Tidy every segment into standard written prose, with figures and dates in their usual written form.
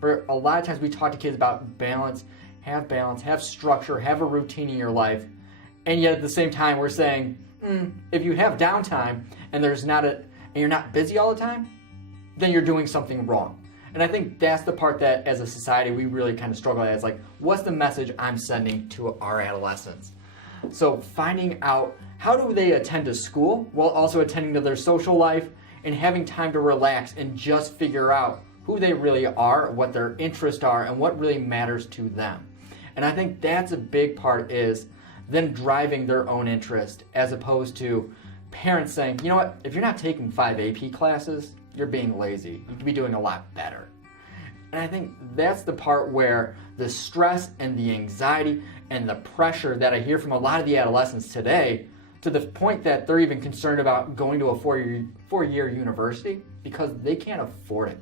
For a lot of times we talk to kids about balance, have structure, have a routine in your life, and yet at the same time we're saying, if you have downtime and you're not busy all the time, then you're doing something wrong. And I think that's the part that as a society we really kind of struggle at. It's like, what's the message I'm sending to our adolescents? So finding out how do they attend to school while also attending to their social life and having time to relax and just figure out who they really are, what their interests are, and what really matters to them. And I think that's a big part, is them driving their own interest, as opposed to parents saying, you know what, if you're not taking 5 AP classes, you're being lazy. You could be doing a lot better. And I think that's the part where the stress and the anxiety and the pressure that I hear from a lot of the adolescents today, to the point that they're even concerned about going to a four-year university because they can't afford it.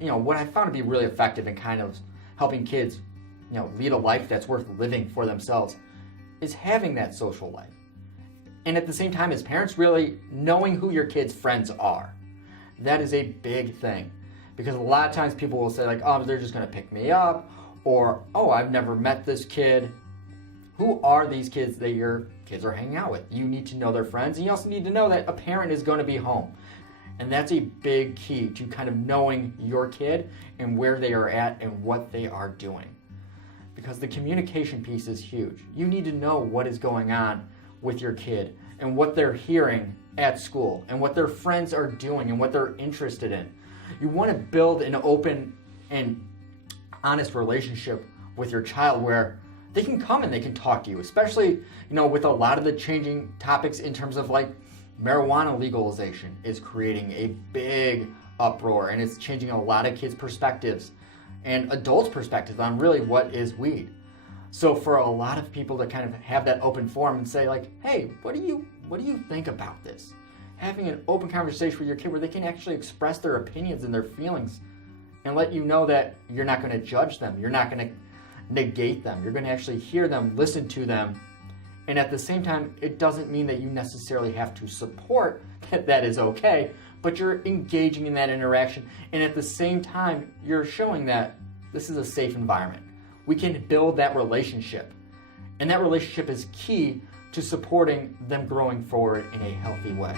What I found to be really effective in kind of helping kids, lead a life that's worth living for themselves, is having that social life. And at the same time, as parents, really knowing who your kids' friends are. That is a big thing. Because a lot of times people will say like, oh, they're just going to pick me up, or, oh, I've never met this kid. Who are these kids that your kids are hanging out with? You need to know their friends, and you also need to know that a parent is going to be home. And that's a big key to kind of knowing your kid and where they are at and what they are doing. Because the communication piece is huge. You need to know what is going on with your kid and what they're hearing at school and what their friends are doing and what they're interested in. You want to build an open and honest relationship with your child where they can come and they can talk to you, especially, with a lot of the changing topics in terms of like marijuana legalization is creating a big uproar, and it's changing a lot of kids' perspectives and adults' perspectives on really what is weed. So for a lot of people to kind of have that open forum and say like, hey, what do you think about this? Having an open conversation with your kid where they can actually express their opinions and their feelings and let you know that you're not going to judge them. You're not going to negate them. You're going to actually hear them, listen to them. And at the same time, it doesn't mean that you necessarily have to support that is okay, but you're engaging in that interaction. And at the same time, you're showing that this is a safe environment. We can build that relationship. And that relationship is key to supporting them growing forward in a healthy way.